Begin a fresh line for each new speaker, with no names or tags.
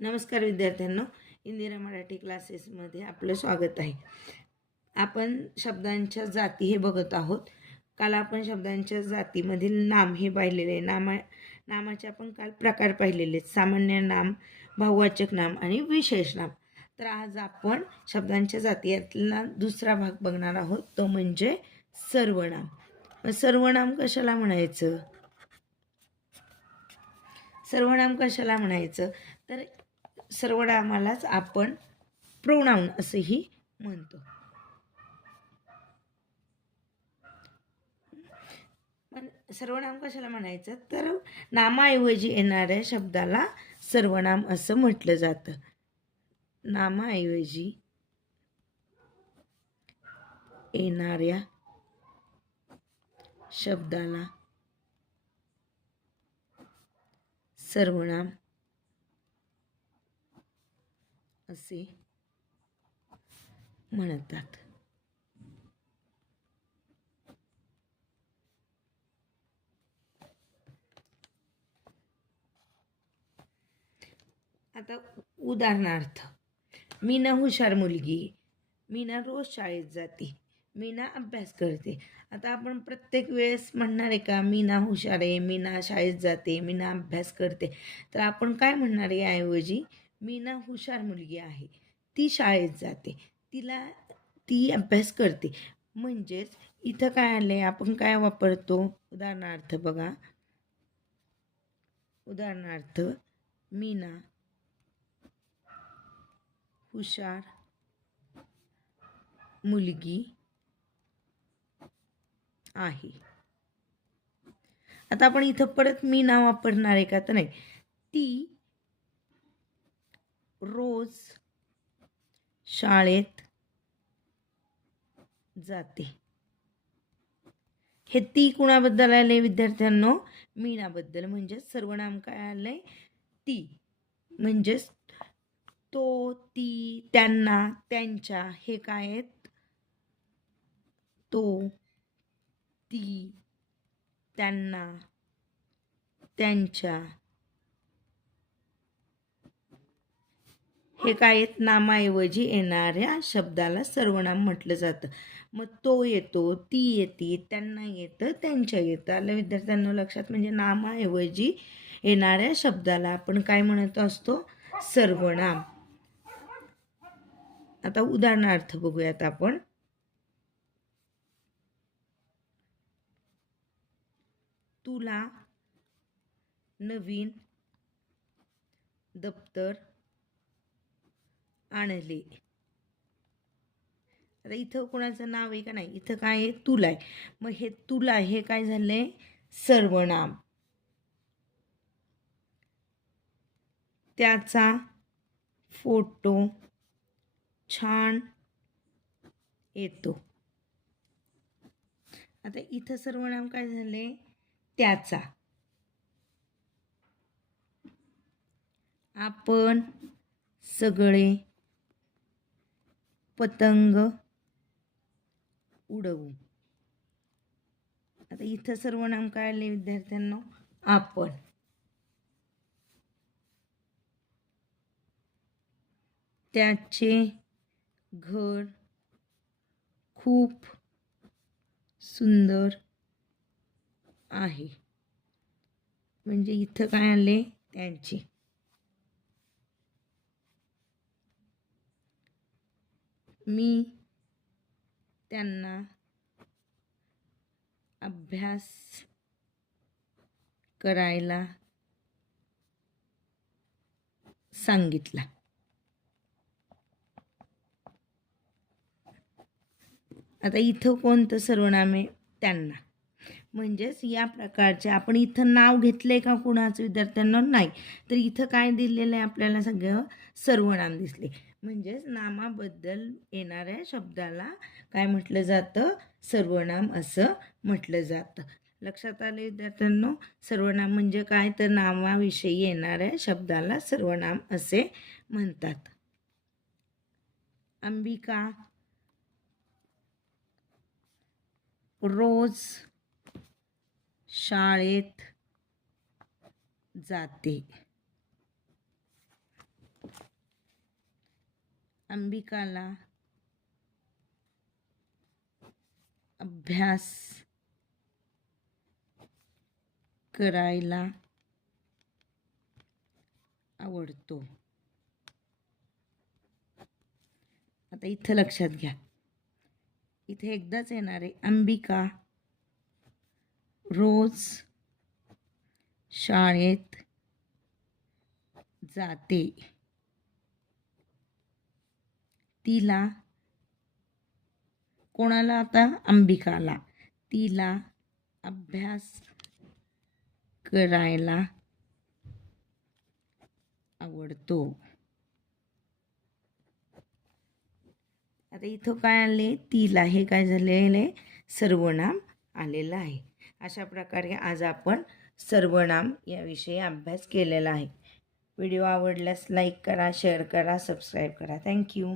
नमस्कार विद्यार्थ्यांनो इंदिरा मराठी क्लासेसमध्ये आपलं स्वागत आहे. आपण शब्दांच्या जाती हे बघत आहोत. काल आपण शब्दांच्या जातीमधील नाम हे पाहिलेले आहे. नामा नामाचे आपण काल प्रकार पाहिलेले आहेत. सामान्य नाम भाववाचक नाम आणि विशेष नाम. तर आज आपण शब्दांच्या जाती यातला दुसरा भाग बघणार आहोत. तो म्हणजे सर्वनाम. सर्वनाम कशाला म्हणायचं? सर्वनाम कशाला म्हणायचं? तर सर्वनामालाच आपण प्रोनाऊन असंही म्हणतो. पण सर्वनाम कशाला म्हणायचं? तर नामाऐवजी येणाऱ्या शब्दाला सर्वनाम असं म्हटलं जातं. नामाऐवजी येणाऱ्या शब्दाला सर्वनाम असे म्हणतात. आता उदाहरणार्थ मीना हुशार मुलगी मीना रोज शाळेत जाते मीना अभ्यास करते. आता आपण प्रत्येक वेळेस म्हणणार आहे का मीना हुशार आहे मीना शाळेत जाते मीना अभ्यास करते. तर आपण काय म्हणणार आहे याऐवजी? मीना हुशार मुलगी आहे. ती शाळेत जाते. तिला ती अभ्यास करते. म्हणजेच इथं काय आले आपण काय वापरतो? उदाहरणार्थ बघा. उदाहरणार्थ मीना हुशार मुलगी आहे. आता आपण इथं परत मीना वापरणार आहे का तर नाही. ती रोज शाळेत जाते. हे ती कुणाबद्दल आले विद्यार्थ्यांनो? मीनाबद्दल. म्हणजेच सर्वनाम काय आलंय? ती. म्हणजेच तो ती त्यांना त्यांच्या हे काय आहेत? तो ती त्यांना त्यांच्या हे काय आहेत? नामाऐवजी येणाऱ्या शब्दाला सर्वनाम म्हटलं जातं. मग तो येतो ती येते त्यांना येतं त्यांच्या येतं. आलं विद्यार्थ्यांना लक्षात म्हणजे नामाऐवजी येणाऱ्या शब्दाला आपण काय म्हणत असतो? सर्वनाम. आता उदाहरणार्थ बघूयात आपण. तुला नवीन दप्तर आणले. आता इथं कोणाचं नाव आहे का नाही? इथं काय आहे? तुला आहे. मग हे तुला हे काय झालंय? सर्वनाम. त्याचा फोटो छान येतो. आता इथं सर्वनाम काय झाले त्याचा. आपण सगळे पतंग. उडवू. आता इथं सर्वनाम काय आले विद्यार्थ्यांना. आपण. त्याचे घर खूप सुंदर आहे. म्हणजे इथं काय आले? त्यांचे. मी त्यांना अभ्यास करायला सांगितला. आता इथं कोणतं सर्वनामे त्यांना. म्हणजेच या प्रकारचे आपण इथं नाव घेतलंय का कुणाचं विद्यार्थ्यांना? नाही. तर इथं काय दिलेलं आहे आपल्याला सगळं? सर्वनाम दिसले. म्हणजेच नामाबद्दल येणाऱ्या शब्दाला काय म्हटलं जातं? सर्वनाम असं म्हटलं जातं. लक्षात आलं विद्यार्थ्यांनो? सर्वनाम म्हणजे काय? तर नामाविषयी येणाऱ्या शब्दाला सर्वनाम असे म्हणतात. अंबिका रोज शाळेत जाते. अंबिकाला अभ्यास करायला आवडतो. आता इथं लक्षात घ्या. इथे एकदाच येणार आहे अंबिका रोज शाळेत जाते. तिला कोणाला आता? अंबिकाला. तिला अभ्यास करायला आवडतो. आता इथं काय आले? तिला हे काय झालेलं आहे? सर्वनाम आलेलं आहे. अशा प्रकारे आज आपण सर्वनाम याविषयी अभ्यास केलेला आहे. व्हिडिओ आवडल्यास लाईक करा शेअर करा सबस्क्राईब करा. थँक्यू